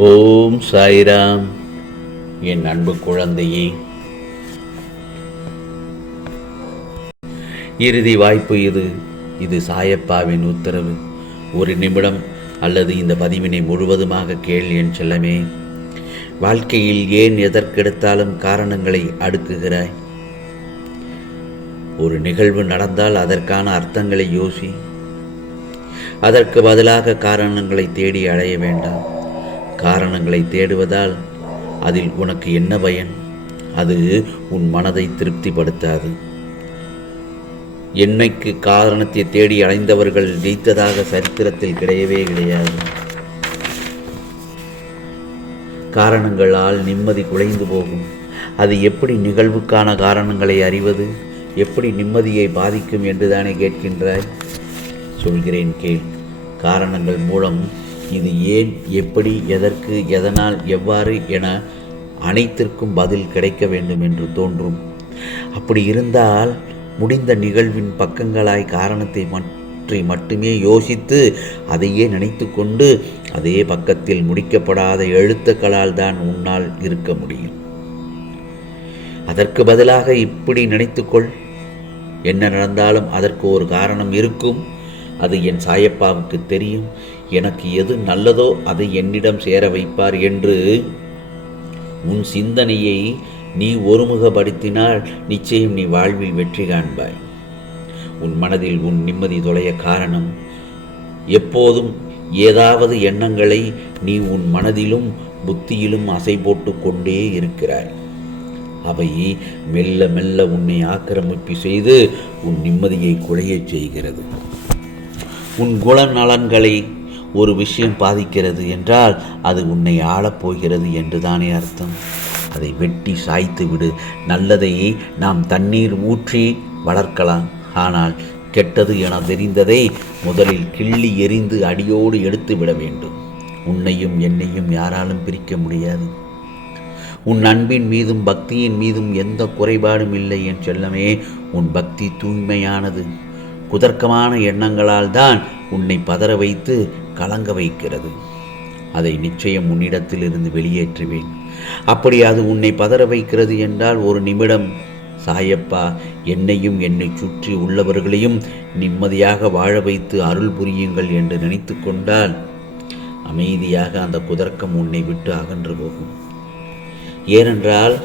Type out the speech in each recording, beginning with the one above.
ஓம் சாய்ராம். என் அன்பு குழந்தையே. இறுதி வாய்ப்பு இது. இது சாயப்பாவின் உத்தரவு. ஒரு நிமிடம் அல்லது இந்த பதிவினை முழுவதுமாக கேள் என் செல்லமே. வாழ்க்கையில் ஏன் எதற்கெடுத்தாலும் காரணங்களை அடுக்குகிறாய்? ஒரு நிகழ்வு நடந்தால் அதற்கான அர்த்தங்களை யோசி. அதற்கு பதிலாக காரணங்களை தேடி அடைய வேண்டாம். காரணங்களை தேடுவதால் அதில் உனக்கு என்ன பயன்? அது உன் மனதை திருப்திப்படுத்தாது. என்னைக்கு காரணத்தை தேடி அடைந்தவர்கள் ஜெயித்ததாக சரித்திரத்தில் கிடையவே கிடையாது. காரணங்களால் நிம்மதி குலைந்து போகும். அது எப்படி நிகழ்வுக்கான காரணங்களை அறிவது? எப்படி நிம்மதியை பாதிக்கும் என்றுதானே கேட்கின்றாய்? சொல்கிறேன் கேள். காரணங்கள் மூலம் இது ஏன் எப்படி எதற்கு எதனால் எவ்வாறு என அனைத்திற்கும் பதில் கிடைக்க வேண்டும் என்று தோன்றும். அப்படி இருந்தால் முடிந்த நிகழ்வின் பக்கங்களாய் காரணத்தை பற்றி மட்டுமே யோசித்து அதையே நினைத்து கொண்டு அதே பக்கத்தில் முடிக்கப்படாத எழுத்துக்களால் தான் உன்னால் இருக்க முடியும். அதற்கு பதிலாக இப்படி நினைத்துக்கொள். என்ன நடந்தாலும் அதற்கு ஒரு காரணம் இருக்கும். அது என் சாயப்பாவுக்கு தெரியும். எனக்கு எது நல்லதோ அதை என்னிடம் சேர வைப்பார் என்று. உன் சிந்தனையை நீ ஒருமுகப்படுத்தினால் நிச்சயம் நீ வாழ்வில் வெற்றி காண்பாய். உன் மனதில் உன் நிம்மதி தொலைய காரணம் எப்போதும் ஏதாவது எண்ணங்களை நீ உன் மனதிலும் புத்தியிலும் அசை போட்டு கொண்டே இருக்கிறாய். அவை மெல்ல மெல்ல உன்னை ஆக்கிரமிப்பு செய்து உன் நிம்மதியை குலையச் செய்கிறது. உன் குல நலன்களை ஒரு விஷயம் பாதிக்கிறது என்றால் அது உன்னை ஆளப்போகிறது என்றுதானே அர்த்தம். அதை வெட்டி சாய்த்து விடு. நல்லதை நாம் தண்ணீர் ஊற்றி வளர்க்கலாம். ஆனால் கெட்டது என தெரிந்ததை முதலில் கிள்ளி எறிந்து அடியோடு எடுத்து விட வேண்டும். உன்னையும் என்னையும் யாராலும் பிரிக்க முடியாது. உன் அன்பின் மீதும் பக்தியின் மீதும் எந்த குறைபாடும் இல்லை என் செல்லமே. உன் பக்தி தூய்மையானது. குதர்க்கமான எண்ணங்களால் தான் உன்னை பதற வைத்து கலங்க வைக்கிறது. அதை நிச்சயம் உன்னிடத்தில் இருந்து வெளியேற்றுவேன். அப்படி அது உன்னை பதற வைக்கிறது என்றால் ஒரு நிமிடம் சாயப்பா என்னையும் என்னை சுற்றி உள்ளவர்களையும் நிம்மதியாக வாழ வைத்து அருள் புரியுங்கள் என்று நினைத்து கொண்டால் அமைதியாக அந்த குதர்க்கம் உன்னை விட்டு அகன்று போகும். ஏனென்றால்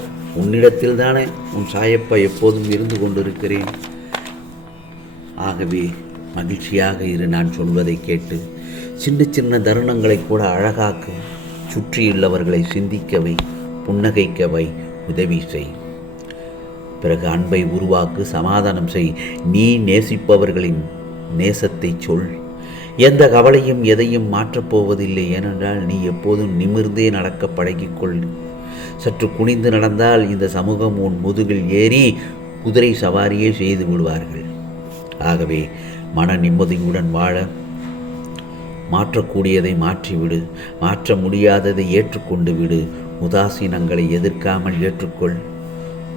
உன்னிடத்தில் தானே உன் சாயப்பா எப்போதும் இருந்து கொண்டிருக்கிறேன். ஆகவே மகிழ்ச்சியாக இரு நான் சொல்வதை கேட்டு சின்ன சின்ன தருணங்களை கூட அழகாக்க சுற்றியுள்ளவர்களை சிந்திக்கவை புன்னகைக்கவை உதவி செய். பிறகு அன்பை உருவாக்கு சமாதானம் செய். நீ நேசிப்பவர்களின் நேசத்தை சொல். எந்த கவலையும் எதையும் மாற்றப் போவதில்லை ஏனென்றால் நீ எப்போதும் நிமிர்ந்தே நடக்க பழகிக்கொள். சற்று குனிந்து நடந்தால் இந்த சமூகம் உன் முதுகில் ஏறி குதிரை சவாரியே செய்து விடுவார்கள். ஆகவே மன நிம்மதியுடன் வாழ மாற்றக்கூடியதை மாற்றிவிடு மாற்ற முடியாததை ஏற்றுக்கொண்டு விடு உதாசீனங்களை எதிர்க்காமல் ஏற்றுக்கொள்.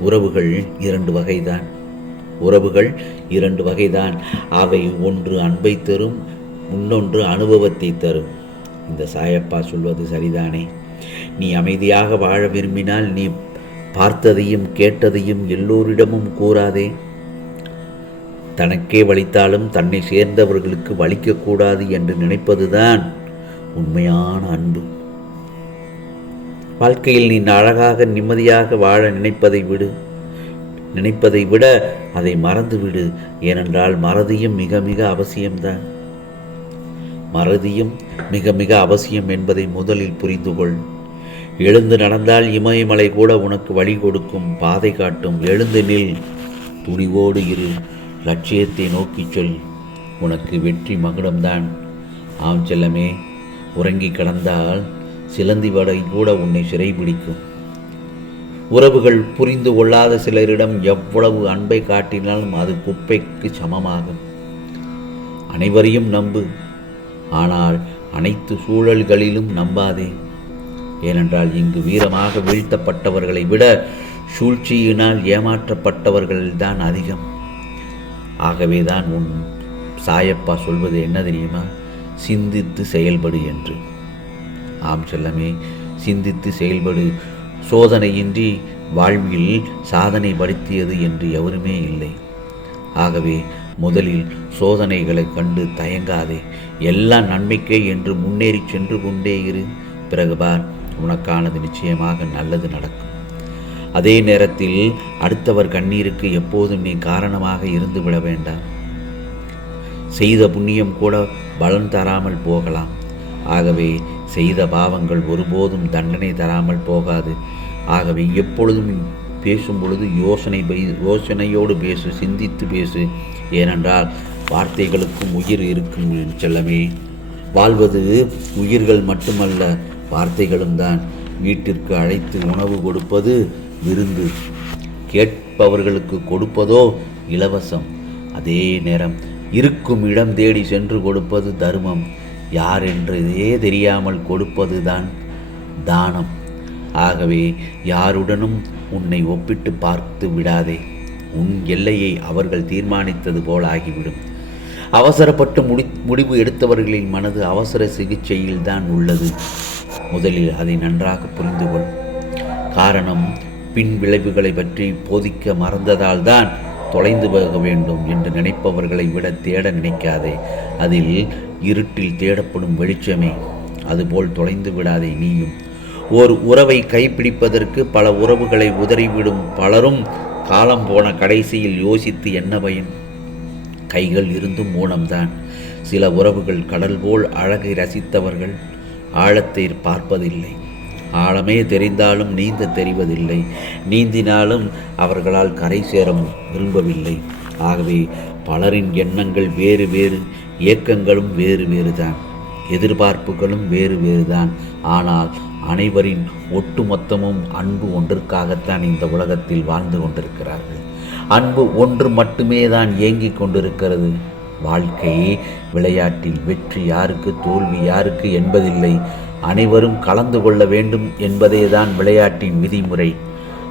உறவுகள் இரண்டு வகைதான். உறவுகள் இரண்டு வகைதான். அவை ஒன்று அன்பை தரும் இன்னொன்று அனுபவத்தை தரும். இந்த சாயப்பா சொல்வது சரிதானே? நீ அமைதியாக வாழ விரும்பினால் நீ பார்த்ததையும் கேட்டதையும் எல்லோரிடமும் கூறாதே. தனக்கே வலித்தாலும் தன்னை சேர்ந்தவர்களுக்கு வலிக்கக்கூடாது என்று நினைப்பதுதான் உண்மையான அன்பு. வாழ்க்கையில் நீ அழகாக நிம்மதியாக வாழ நினைப்பதை விடு. நினைப்பதை விட அதை மறந்துவிடு. ஏனென்றால் மறதியும் மிக மிக அவசியம்தான். மறதியும் மிக மிக அவசியம் என்பதை முதலில் புரிந்து கொள் எழுந்து நடந்தால் இமயமலை கூட உனக்கு வழி கொடுக்கும். பாதை காட்டும். எழுந்து நில். துணிவோடு இரு. லட்சியத்தை நோக்கிச் சொல். உனக்கு வெற்றி மகுடம்தான். ஆம் செல்லமே உறங்கி கடந்தால் சிலந்தி வடை கூட உன்னை சிறைபிடிக்கும். உறவுகள் புரிந்து கொள்ளாத சிலரிடம் எவ்வளவு அன்பை காட்டினாலும் அது குப்பைக்கு சமமாகும். அனைவரையும் நம்பு. ஆனால் அனைத்து சூழல்களிலும் நம்பாதே. ஏனென்றால் இங்கு வீரமாக வீழ்த்தப்பட்டவர்களை விட சூழ்ச்சியினால் ஏமாற்றப்பட்டவர்கள்தான் அதிகம். ஆகவே தான் உன் சாயப்பா சொல்வது என்ன தெரியுமா? சிந்தித்து செயல்படு என்று. ஆம் செல்லமே சிந்தித்து செயல்படு. சோதனையின்றி வாழ்வில் சாதனை படுத்தியது என்று எவருமே இல்லை. ஆகவே முதலில் சோதனைகளை கண்டு தயங்காதே. எல்லாம் நன்மைக்கே என்று முன்னேறி சென்று கொண்டே இரு. பிறகுபார் உனக்கானது நிச்சயமாக நல்லது நடக்கும். அதே நேரத்தில் அடுத்தவர் கண்ணீருக்கு எப்போதும் நீ காரணமாக இருந்து விட வேண்டாம். செய்த புண்ணியம் கூட பலன் தராமல் போகலாம். ஆகவே செய்த பாவங்கள் ஒருபோதும் தண்டனை தராமல் போகாது. ஆகவே எப்பொழுதும் பேசும் பொழுது யோசனை பை- யோசனையோடு பேசு சிந்தித்து பேசு. ஏனென்றால் வார்த்தைகளுக்கும் உயிர் இருக்கும் செல்லமே. வாழ்வது உயிர்கள் மட்டுமல்ல வார்த்தைகளும் தான். வீட்டிற்கு அழைத்து உணவு கொடுப்பது விருந்து கேட்பவர்களுக்கு கொடுப்பதோ இலவசம். அதே நேரம் இருக்கும் இடம் தேடி சென்று கொடுப்பது தர்மம். யார் என்றதே தெரியாமல் கொடுப்பது தான் தானம். ஆகவே யாருடனும் உன்னை ஒப்பிட்டு பார்த்து விடாதே. உன் எல்லையை அவர்கள் தீர்மானித்தது போல் ஆகிவிடும். அவசரப்பட்டு முடி முடிவு எடுத்தவர்களின் மனது அவசர சிகிச்சையில் தான் உள்ளது. முதலில் அதை நன்றாக புரிந்து கொள் காரணம் பின் விளைவுகளை பற்றி போதிக்க மறந்ததால் தான் தொலைந்து போக வேண்டும் என்று நினைப்பவர்களை விட தேட நினைக்காதே. அதில் இருட்டில் தேடப்படும் வெளிச்சமே அதுபோல் தொலைந்து விடாதே நீயும். ஓர் உறவை கைப்பிடிப்பதற்கு பல உறவுகளை உதறிவிடும் பலரும் காலம் போன கடைசியில் யோசித்து என்ன பயன்? கைகள் இருந்தும் ஊனம்தான். சில உறவுகள் கடல் போல் அழகை ரசித்தவர்கள் ஆழத்தை பார்ப்பதில்லை. ஆழமே தெரிந்தாலும் நீந்த தெரிவதில்லை. நீந்தினாலும் அவர்களால் கரை சேர விரும்பவில்லை. ஆகவே பலரின் எண்ணங்கள் வேறு வேறு ஏக்கங்களும் வேறு வேறுதான். எதிர்பார்ப்புகளும் வேறு வேறுதான். ஆனால் அனைவரின் ஒட்டுமொத்தமும் அன்பு ஒன்றிற்காகத்தான் இந்த உலகத்தில் வாழ்ந்து கொண்டிருக்கிறார்கள். அன்பு ஒன்று மட்டுமே தான் இயங்கிக் கொண்டிருக்கிறது. வாழ்க்கையே விளையாட்டில் வெற்றி யாருக்கு தோல்வி யாருக்கு என்பதில்லை. அனைவரும் கலந்து கொள்ள வேண்டும் என்பதேதான் விளையாட்டின் விதிமுறை.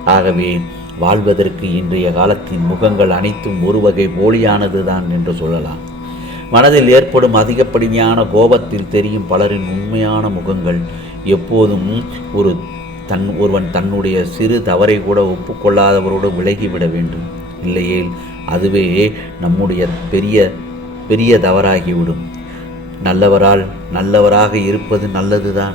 ஆகவே வாழ்வதற்கு இன்றைய காலத்தின் முகங்கள் அனைத்தும் ஒரு வகை போலியானதுதான் என்று சொல்லலாம். மனதில் ஏற்படும் அதிகப்படியான கோபத்தில் தெரியும் பலரின் உண்மையான முகங்கள் எப்போதும் ஒரு தன் ஒருவன் தன்னுடைய சிறு தவறை கூட ஒப்புக்கொள்ளாதவரோடு விலகிவிட வேண்டும். இல்லையேல் அதுவே நம்முடைய பெரிய பெரிய தவறாகிவிடும். நல்லவரால் நல்லவராக இருப்பது நல்லதுதான்.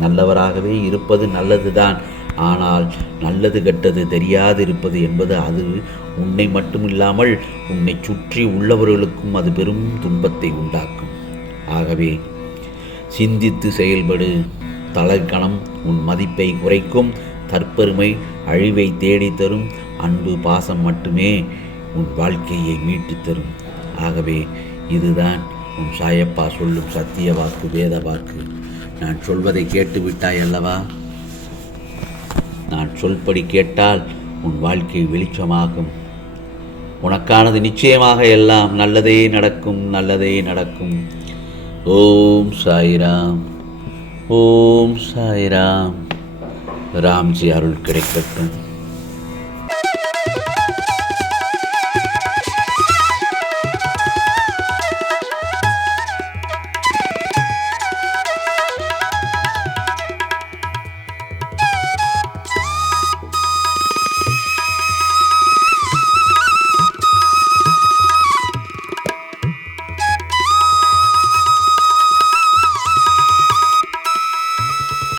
நல்லவராகவே இருப்பது நல்லதுதான். ஆனால் நல்லது கெட்டது தெரியாதிருப்பது என்பது அது உன்னை மட்டுமில்லாமல் உன்னை சுற்றி உள்ளவர்களுக்கும் அது பெரும் துன்பத்தை உண்டாக்கும். ஆகவே சிந்தித்து செயல்படு. தளர்கணம் உன் மதிப்பை குறைக்கும். தற்பெருமை அழிவை தேடித் தரும். அன்பு பாசம் மட்டுமே உன் வாழ்க்கையை மீட்டுத் தரும். ஆகவே இதுதான் உன் சாயப்பா சொல்லும் சத்திய வாக்கு வேத வாக்கு. நான் சொல்வதை கேட்டு விட்டாய் அல்லவா? நான் சொல்படி கேட்டால் உன் வாழ்க்கை வெளிச்சமாகும். உனக்கானது நிச்சயமாக எல்லாம் நல்லதே நடக்கும் நல்லதே நடக்கும். ஓம் சாய்ராம் ஓம் சாய்ராம். ராம்ஜி அருள் கிடைக்கட்டும்.